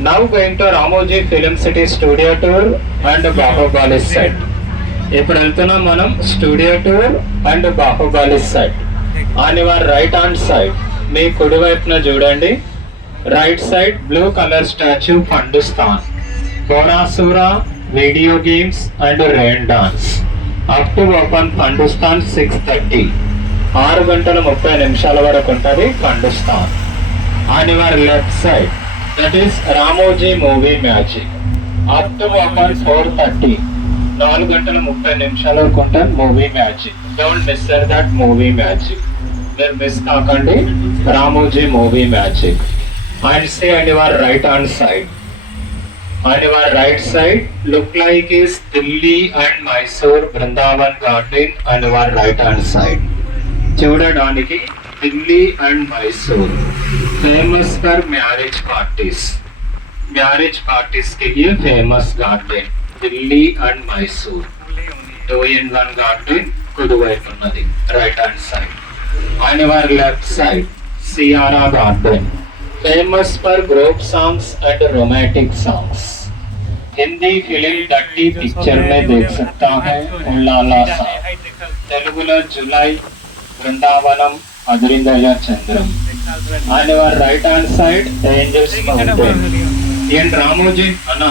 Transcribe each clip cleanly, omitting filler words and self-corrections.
Now going to Ramoji Film City Studio Tour and Bahubali set. ఇప్పుడు వెళ్తున్నాం మనం studio tour and Baahubali set. On your right hand side మీ కుడి వైపున చూడండి. Right side blue colour statue Fundustan, బోనాసురా, video games and rain dance. Up to open Fundustan 6:30, 6:30 వరకు ఉంటుంది Fundustan. On your left side that is Ramoji movie magic. Up to open 4:30, 4:30 వరకు ఉంటుంది movie magic. Don't miss that movie magic, మీరు miss కాకండి Ramoji movie magic. And see and your right hand side, on your right side look like is Delhi and Mysore Vrindavan garden on your right hand side. చూడడానికి Delhi and Mysore famous for marriage parties, marriage parties के लिए famous garden Delhi and Mysore. 2-in-1 garden కుడివైపు ఉన్నది right hand side. on your left side సియారా garden famous for group songs and romantic songs. Hindi film डट्टी picture में देख सकता है उल्लाला सा. तेलुगुलो जुलाई, वृंदावनम, अदरिंदय चंद्रम. On your right hand side Angels Mountain. ये रामोजी अन्ना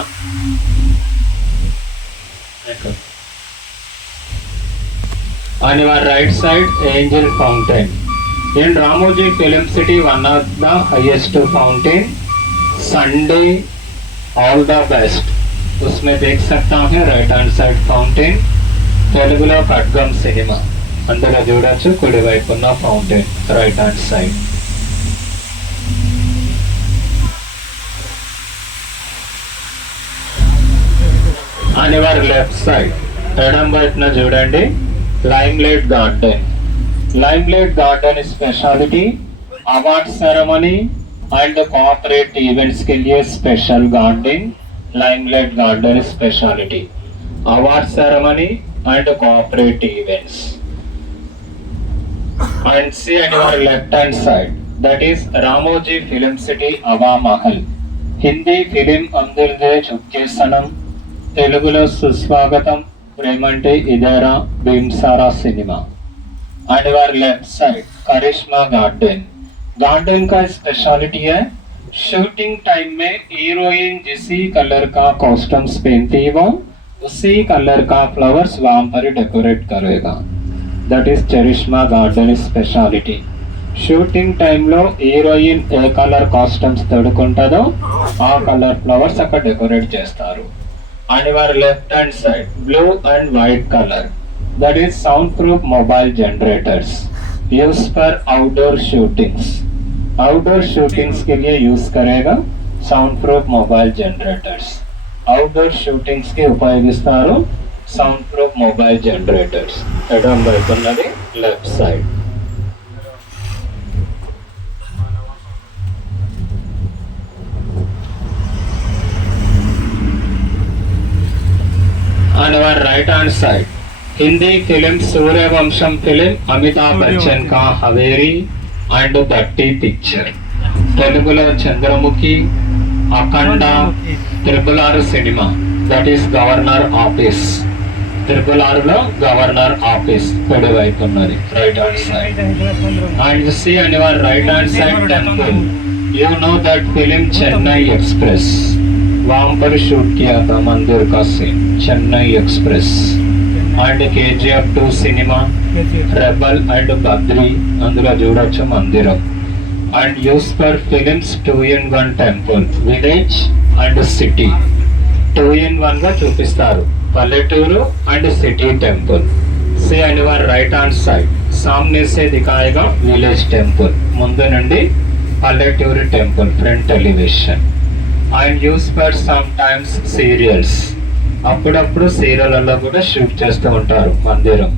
on your right side Angel Fountain. In Ramoji Film City, one of the highest fountain. Sunday, all the best. उसमें देख सकता है राइट हैंड साइड ఫౌంటైన్. తెలుగులో ఖడ్గం సినిమా అందులో చూడొచ్చు కుడి వైపు ఉన్న fountain right hand side. On your left side ఎడం వైపున చూడండి limelight garden. Limelight Garden speciality award ceremony and corporate events के लिए special garden. Limelight Garden speciality award ceremony and corporate events. And see on your left hand side that is Ramoji Film City Ava Mahal. Hindi film अंदर चुपके सनम, तेलुगुलो Suswagatham, Premante Idera, Bimbisara cinema. And your left side Karishma garden. Garden का speciality है shooting time में heroine जिसी colour का costumes पहनती हो उसी कलर का फ्लावर्स वहां पर डेकोरेट करेगा. That is Karishma garden speciality. Shooting టైంలో హీరోయిన్ ఏ కలర్ కాస్ట్యూమ్స్ తొడుకుంటుందో ఆ కలర్ ఫ్లవర్స్ అక్కడ డెకరేట్ చేస్తారు. And your left hand side blue and white colour. That is soundproof mobile generators used for outdoor shootings. Outdoor shootings के लिए यूज करेगा soundproof mobile generators. Outdoor shootings के उपयोगिస్తారు soundproof mobile generators. ఎడమ వైపు ఉన్నది left side. On our right hand side Hindi film Sooryavansham film Amitabh Bachchan का हवेरी एंड दट्टी पिक्चर. तेलुगुलो चंद्रमुखी, अखंड, त्रिपुलार cinema that is governor office. त्रिपुलारुलो गवर्नर ऑफिस कुడి వైపు ఉన్నది right hand side. And see on your right hand side temple. You know that film Chennai Express वहां पर शूट किया था मंदिर का scene Chennai Express. And KGF 2 cinema, Rebel and Badri అందులో చూడొచ్చు మందిరం. And use for films 2-in-1 temple village and city. 2-in-1 గా చూపిస్తారు పల్లెటూరు అండ్ సిటీ టెంపుల్. సే and your right hand side సామ్నే సే దిఖాయేగా విలేజ్ టెంపుల్, ముందు నుండి పల్లెటూరు temple front elevation. And use for sometimes serials, అప్పుడప్పుడు సీరియల్లో కూడా షూట్ చేస్తూ ఉంటారు మందిరం.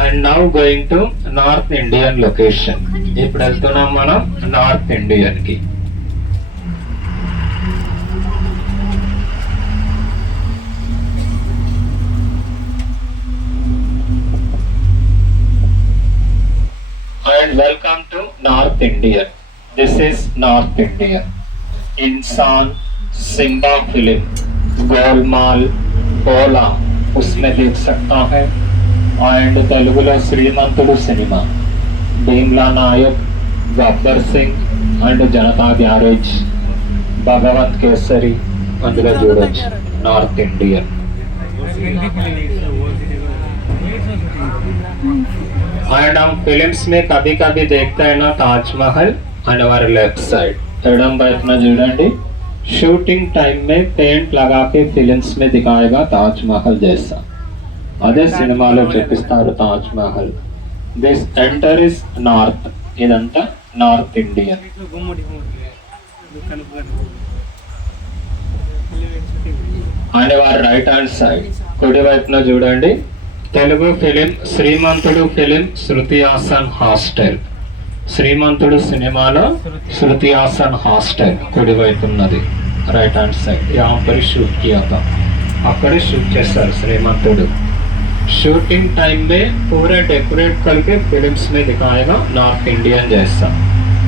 And now going to north Indian location. ఇప్పుడు వెళ్తున్నాం మనం నార్త్ ఇండియన్ కి. And welcome to north Indian. This is north Indian. Insaan, Simmba film, Golmaal, ओला उसमें देख सकता है। एंड तेलुगुलो Srimanthudu cinema, Bheemla Nayak, Gabbar Singh and Janatha garage, Bhagavanth Kesari అందులో చూడొచ్చు, నార్త్ ఇండియన్। एंड हम फिल्म्स में कभी कभी देखते हैं ना ताजमहल एंड हमारे लेफ्ट साइड एडम बैठना చూడండి, शूटिंग टाइम में पेंट लगा के फिल्म्स में दिखाएगा ताजमहल जैसा, అదే సినిమాలో చూపిస్తారు Taj Mahal. This enter is north, ఇదంతా నార్త్ ఇండియన్। అండ్ వారి రైట్ హ్యాండ్ సైడ్ కుడి వైపున చూడండి, తెలుగు ఫిలిం శ్రీమంతుడు ఫిలిం శృతి హాసన్ హాస్టల్, శ్రీమంతుడు సినిమాలో శృతి హాసన్ హాస్టల్ కుడి వైపు ఉన్నది రైట్ హ్యాండ్ సైడ్। यहाँ पर शूट किया था, అక్కడే షూట్ చేస్తారు శ్రీమంతుడు। शूटिंग टाइम में पूरे डेकोरेट करके फिल्म्स में दिखाएगा నార్త్ ఇండియన్ జైసా,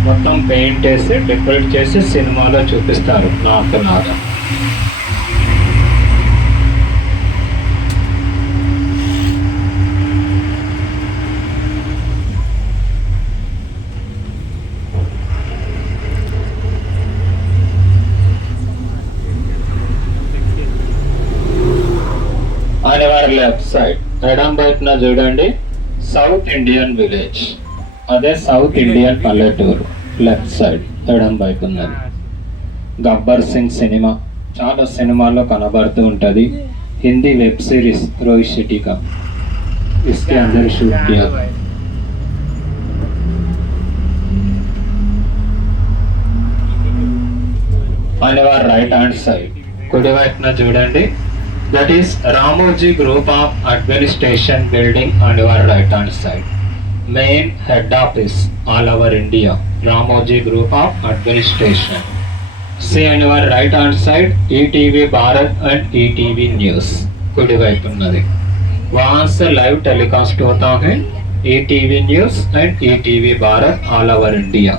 మొత్తం పెయింట్ వేసి డెకరేట్ చేసి సినిమాలో చూపిస్తారు నార్త్ లాగా। అని వారి లెఫ్ట్ సైడ్ ఎడం వైపున చూడండి, సౌత్ ఇండియన్ విలేజ్, అదే సౌత్ ఇండియన్ పల్లెటూరు లెఫ్ట్ సైడ్ ఎడం వైపు ఉన్నది। గబ్బర్ సింగ్ సినిమా చాలా సినిమాల్లో కనబడుతూ ఉంటుంది, హిందీ వెబ్ సిరీస్ రోహిత్ శెట్టి का, इसके अंदर शूट किया। అని వారి రైట్ హ్యాండ్ సైడ్ కుడి వైపున చూడండి, that is Ramoji Group of Administration building on your right hand side, main head office all over India, Ramoji Group of Administration। See on your right hand side ETV Bharat and ETV News कुड़ी వైపు ఉన్నది, वहाँ से live telecast होता है ETV News and ETV Bharat all over India,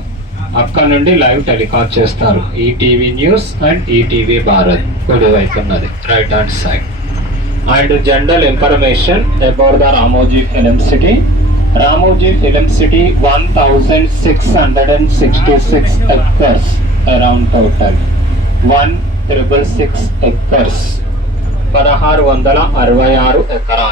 అక్కడ నుండి live telecast చేస్తారు ETV news and ETV Bharat కుడి వైపు ఉన్నది right hand side. And general information about the Ramoji film city, Ramoji film city 1666 acres around total 1666 ఎకర్స్, 1666 ఎకరాలు।